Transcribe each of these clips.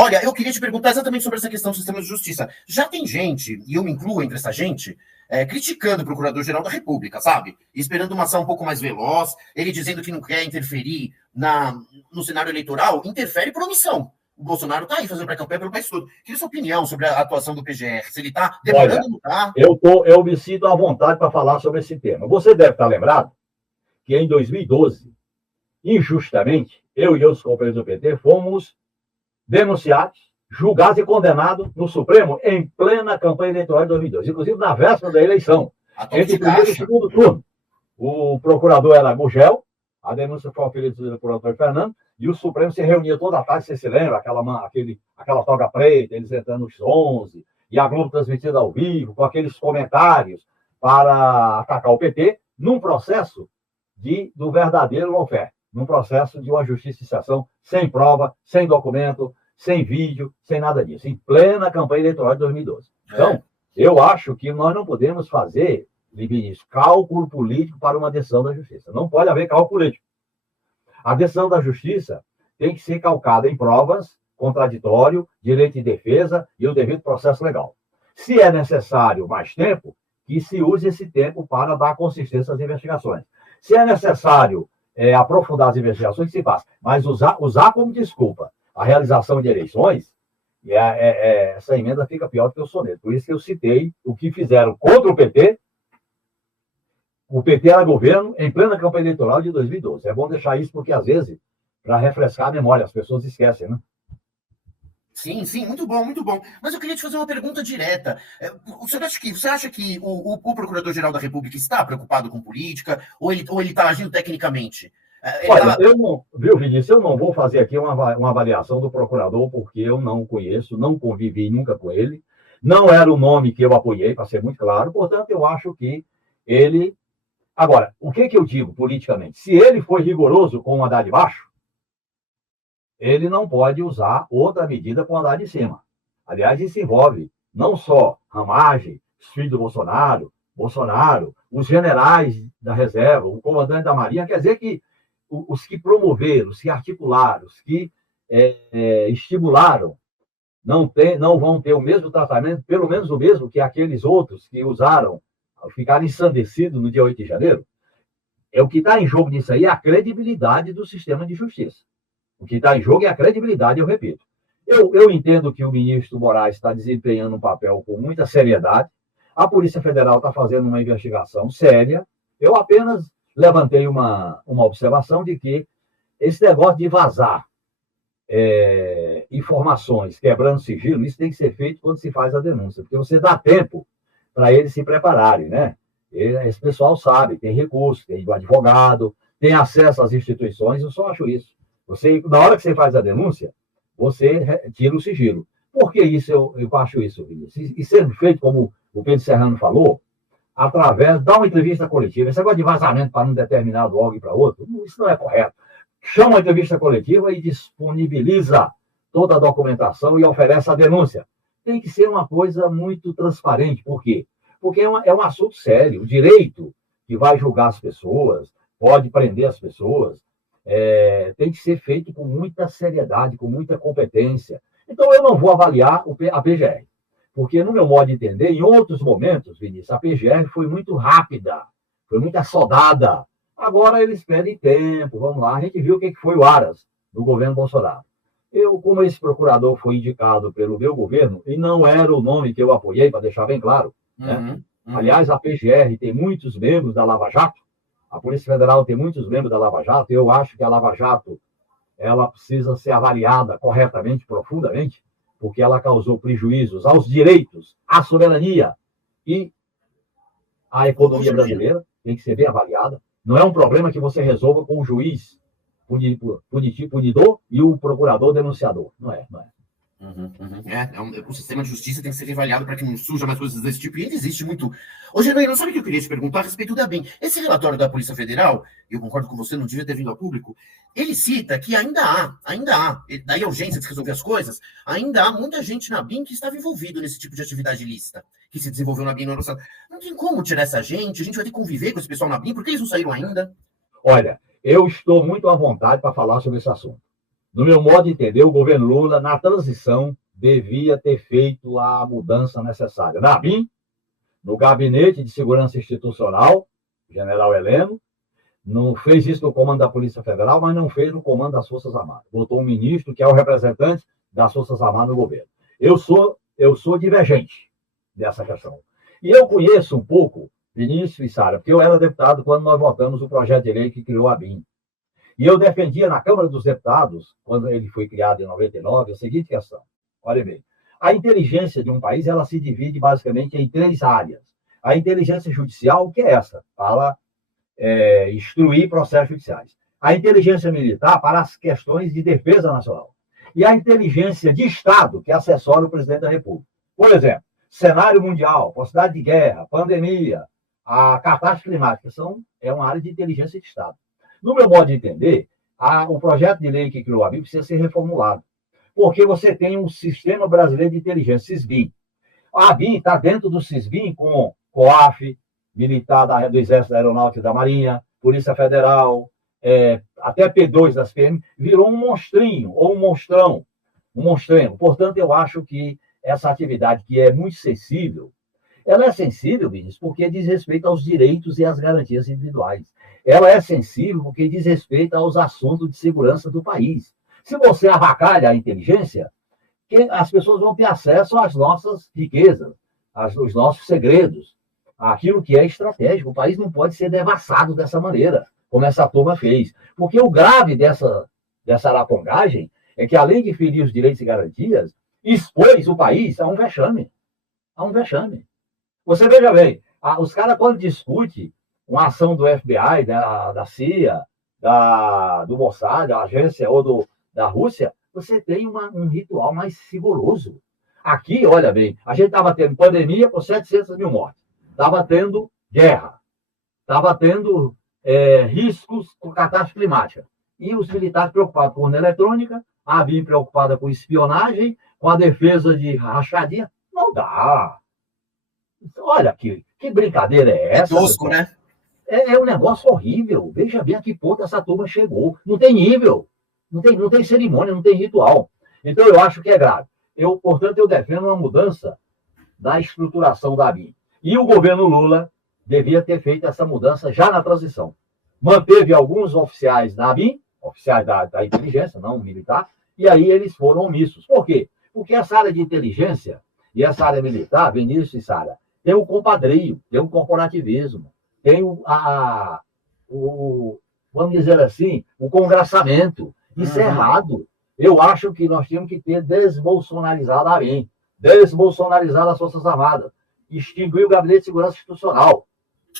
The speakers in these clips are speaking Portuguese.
Olha, eu queria te perguntar exatamente sobre essa questão do sistema de justiça. Já tem gente, e eu me incluo entre essa gente, criticando o Procurador-Geral da República, sabe? Esperando uma ação um pouco mais veloz, ele dizendo que não quer interferir no cenário eleitoral, interfere por omissão. O Bolsonaro está aí fazendo pré-campanha pelo país todo. Queria sua opinião sobre a atuação do PGR, se ele está demorando ou não está. Eu me sinto à vontade para falar sobre esse tema. Você deve estar lembrado que em 2012, injustamente, eu e os companheiros do PT fomos denunciados, julgados e condenados no Supremo em plena campanha eleitoral de 2012, inclusive na véspera da eleição, entre o primeiro e o segundo turno. O procurador era Gugel, a denúncia foi oferecida pelo procurador Fernando, e o Supremo se reunia toda a tarde, você se lembra, aquela toga preta, eles entrando nos 11, e a Globo transmitida ao vivo, com aqueles comentários para atacar o PT, num processo do verdadeiro lawfare, num processo de uma justiça sem prova, sem documento, sem vídeo, sem nada disso, em plena campanha eleitoral de 2012. Então, eu acho que nós não podemos fazer, Vinícius, cálculo político para uma decisão da justiça. Não pode haver cálculo político. A decisão da justiça tem que ser calcada em provas, contraditório, direito de defesa e o devido processo legal. Se é necessário mais tempo, que se use esse tempo para dar consistência às investigações. Se é necessário aprofundar as investigações, se faz. Mas usar como desculpa a realização de eleições, essa emenda fica pior do que o soneto. Por isso que eu citei o que fizeram contra o PT. O PT era governo em plena campanha eleitoral de 2012. É bom deixar isso porque, às vezes, para refrescar a memória, as pessoas esquecem, né? Sim, sim, muito bom, muito bom. Mas eu queria te fazer uma pergunta direta. Você acha que o Procurador-Geral da República está preocupado com política ou ele está agindo tecnicamente? Olha, viu, Vinícius, eu não vou fazer aqui uma avaliação do procurador, porque eu não conheço, não convivi nunca com ele, não era o nome que eu apoiei, para ser muito claro, portanto, eu acho que ele... Agora, o que eu digo politicamente? Se ele foi rigoroso com o andar de baixo, ele não pode usar outra medida com o andar de cima. Aliás, isso envolve não só Ramagem, os filhos do Bolsonaro, os generais da reserva, o comandante da Marinha, quer dizer que os que promoveram, os que articularam, os que estimularam, não vão ter o mesmo tratamento, pelo menos o mesmo que aqueles outros que usaram, ficaram ensandecidos no dia 8 de janeiro. O que está em jogo nisso aí é a credibilidade do sistema de justiça. O que está em jogo é a credibilidade, eu repito. Eu entendo que o ministro Moraes está desempenhando um papel com muita seriedade, a Polícia Federal está fazendo uma investigação séria, eu apenas levantei uma observação de que esse negócio de vazar informações quebrando sigilo, isso tem que ser feito quando se faz a denúncia, porque você dá tempo para eles se prepararem, né? Esse pessoal sabe, tem recurso, tem advogado, tem acesso às instituições, eu só acho isso. Na hora que você faz a denúncia, você tira o sigilo. Por que isso eu acho isso, Vinícius? E sendo feito, como o Pedro Serrano falou, dá uma entrevista coletiva. Esse negócio de vazamento para um determinado órgão para outro, isso não é correto. Chama a entrevista coletiva e disponibiliza toda a documentação e oferece a denúncia. Tem que ser uma coisa muito transparente. Por quê? Porque é um assunto sério. O direito que vai julgar as pessoas, pode prender as pessoas, tem que ser feito com muita seriedade, com muita competência. Então, eu não vou avaliar a PGR. Porque, no meu modo de entender, em outros momentos, Vinícius, a PGR foi muito rápida, foi muito assodada. Agora eles pedem tempo, vamos lá. A gente viu o que foi o Aras, do governo Bolsonaro. Como esse procurador foi indicado pelo meu governo, e não era o nome que eu apoiei, para deixar bem claro, né? Aliás, a PGR tem muitos membros da Lava Jato, a Polícia Federal tem muitos membros da Lava Jato, e eu acho que a Lava Jato ela precisa ser avaliada corretamente, profundamente, porque ela causou prejuízos aos direitos, à soberania e à economia brasileira, tem que ser bem avaliada. Não é um problema que você resolva com o juiz punidor e o procurador denunciador. Não é. O sistema de justiça tem que ser reavaliado para que não surja mais coisas desse tipo, e ele existe muito. Ô, Genuíno, sabe o que eu queria te perguntar a respeito da BEM? Esse relatório da Polícia Federal, e eu concordo com você, não devia ter vindo ao público, ele cita que ainda há, daí a urgência de se resolver as coisas, ainda há muita gente na BIM que estava envolvido nesse tipo de atividade ilícita, que se desenvolveu na BIM no ano passado. Não tem como tirar essa gente, a gente vai ter que conviver com esse pessoal na BIM, porque eles não saíram ainda. Olha, eu estou muito à vontade para falar sobre esse assunto. No meu modo de entender, o governo Lula, na transição, devia ter feito a mudança necessária. Na BIM, no Gabinete de Segurança Institucional, general Heleno, não fez isso no comando da Polícia Federal, mas não fez no comando das Forças Armadas. Botou um ministro que é o representante das Forças Armadas no governo. Eu sou divergente dessa questão. E eu conheço um pouco Vinícius e Sara, porque eu era deputado quando nós votamos o projeto de lei que criou a BIM. E eu defendia na Câmara dos Deputados, quando ele foi criado em 99, a seguinte questão. Olha bem, a inteligência de um país ela se divide basicamente em 3 áreas. A inteligência judicial, que é essa, para instruir processos judiciais. A inteligência militar, para as questões de defesa nacional. E a inteligência de Estado, que assessora o presidente da República. Por exemplo, cenário mundial, possibilidade de guerra, pandemia, a catástrofe climática, é uma área de inteligência de Estado. No meu modo de entender, o projeto de lei que criou a BIM precisa ser reformulado, porque você tem um Sistema Brasileiro de Inteligência, SISBIM. A BIM está dentro do SISBIM com COAF, militar do Exército, da Aeronáutica e da Marinha, Polícia Federal, até P2 das PM, virou um monstrinho, ou um monstrão, um monstrengo. Portanto, eu acho que essa atividade, que é muito sensível, ela é sensível, Vinícius, porque diz respeito aos direitos e às garantias individuais. Ela é sensível porque diz respeito aos assuntos de segurança do país. Se você avacalha a inteligência, as pessoas vão ter acesso às nossas riquezas, aos nossos segredos, aquilo que é estratégico. O país não pode ser devassado dessa maneira, como essa turma fez. Porque o grave dessa arapongagem é que, além de ferir os direitos e garantias, expôs o país a um vexame. A um vexame. Você veja bem, os caras, quando discutem uma ação do FBI, da CIA, do Mossad, da agência ou da Rússia, você tem um ritual mais rigoroso. Aqui, olha bem, a gente estava tendo pandemia com 700 mil mortes. Estava tendo guerra. Estava tendo riscos com catástrofe climática. E os militares preocupados com urna eletrônica, a BIM preocupada com espionagem, com a defesa de rachadinha. Não dá. Olha que brincadeira é essa? Tosco, né? É um negócio horrível. Veja bem a que ponto essa turma chegou. Não tem nível. Não tem cerimônia, não tem ritual. Então, eu acho que é grave. Portanto, eu defendo uma mudança da estruturação da BIM. E o governo Lula devia ter feito essa mudança já na transição. Manteve alguns oficiais da BIM, oficiais da inteligência, não militar, e aí eles foram omissos. Por quê? Porque essa área de inteligência e essa área militar, Vinícius e Sara, tem o compadrio, tem o corporativismo, tem vamos dizer assim, o congraçamento. Isso é errado. Eu acho que nós temos que ter desbolsonarizado a BIM, desbolsonarizado as Forças Armadas, extinguir o Gabinete de Segurança Institucional.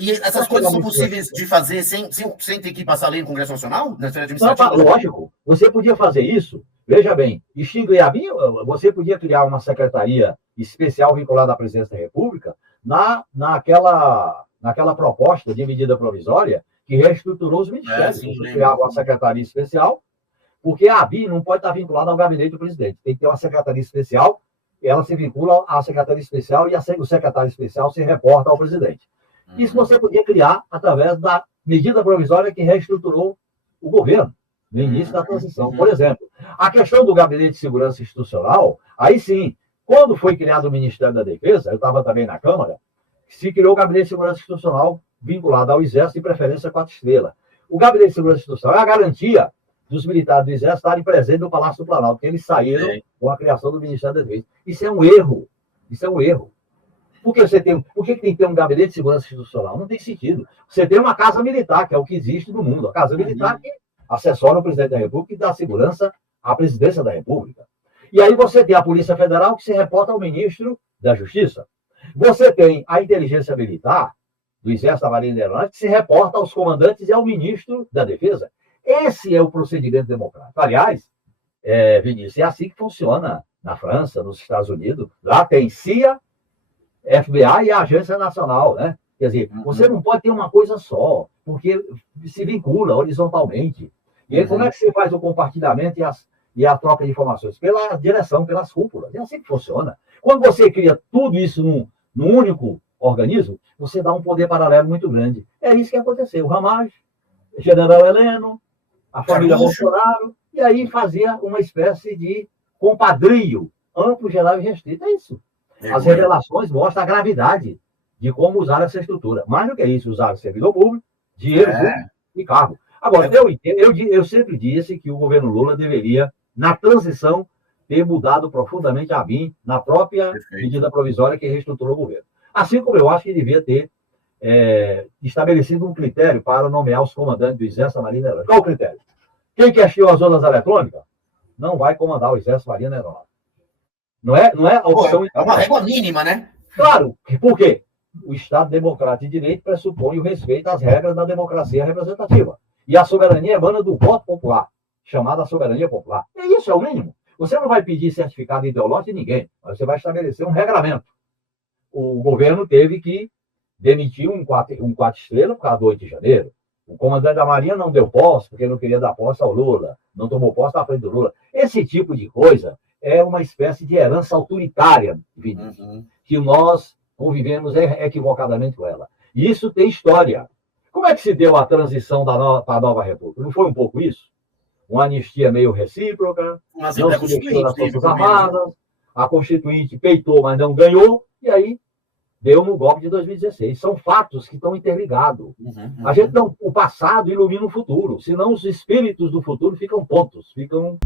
E essas coisas são possíveis de fazer sem ter que passar lei no Congresso Nacional? Na esfera administrativa? Não, lógico. Você podia fazer isso. Veja bem, extinguir a BIM, você podia criar uma secretaria especial vinculada à Presidência da República naquela proposta de medida provisória que reestruturou os ministérios. Você criava uma secretaria especial, porque a BIM não pode estar vinculada ao gabinete do presidente. Tem que ter uma secretaria especial, ela se vincula à secretaria especial e o secretário especial se reporta ao presidente. Isso você podia criar através da medida provisória que reestruturou o governo no início da transição. Por exemplo, a questão do Gabinete de Segurança Institucional, aí sim, quando foi criado o Ministério da Defesa, eu estava também na Câmara, se criou o Gabinete de Segurança Institucional vinculado ao Exército, de preferência 4 estrelas. O Gabinete de Segurança Institucional é a garantia dos militares do Exército estarem presentes no Palácio do Planalto, porque eles saíram com a criação do Ministério da Defesa. Isso é um erro. Isso é um erro. Por que tem que ter um Gabinete de Segurança Institucional? Não tem sentido. Você tem uma casa militar, que é o que existe no mundo. A casa militar que assessora o presidente da República e dá segurança à presidência da República. E aí você tem a Polícia Federal, que se reporta ao ministro da Justiça. Você tem a inteligência militar, do Exército, da Marinha e da Aeronáutica, que se reporta aos comandantes e ao ministro da Defesa. Esse é o procedimento democrático. Aliás, Vinícius, é assim que funciona na França, nos Estados Unidos. Lá tem CIA, FBI e a Agência Nacional, né? Quer dizer, você não pode ter uma coisa só, porque se vincula horizontalmente. E aí, como é que você faz o compartilhamento e a troca de informações? Pela direção, pelas cúpulas. É assim que funciona. Quando você cria tudo isso num único organismo, você dá um poder paralelo muito grande. É isso que aconteceu. O Ramagem, General Heleno, a família Bolsonaro, e aí fazia uma espécie de compadrio amplo, geral e restrito. É isso. As revelações mostram a gravidade de como usar essa estrutura. Mais do que isso, usar servidor público, dinheiro público e cargo. Agora, eu sempre disse que o governo Lula deveria, na transição, ter mudado profundamente a BIM na própria medida provisória que reestruturou o governo. Assim como eu acho que devia ter estabelecido um critério para nomear os comandantes do Exército, da Marinha e da Aeronáutica. Qual o critério? Quem questionou as zonas eletrônicas não vai comandar o Exército, Marinha e Aeronáutica. Não é a opção... É uma régua mínima, né? Claro. Por quê? O Estado democrático de direito pressupõe o respeito às regras da democracia representativa. E a soberania emana do voto popular, chamada soberania popular. E isso é o mínimo. Você não vai pedir certificado ideológico de ninguém, mas você vai estabelecer um regramento. O governo teve que demitir um 4 estrelas por causa do 8 de janeiro. O comandante da Marinha não deu posse, porque não queria dar posse ao Lula. Não tomou posse na frente do Lula. Esse tipo de coisa é uma espécie de herança autoritária, que nós convivemos equivocadamente com ela. E isso tem história. Como é que se deu a transição para a nova república? Não foi um pouco isso? Uma anistia meio recíproca, não se mexeu nas Forças Armadas, a Constituinte peitou, mas não ganhou, e aí deu no golpe de 2016. São fatos que estão interligados. A gente não, o passado ilumina o futuro, senão os espíritos do futuro ficam tontos, ficam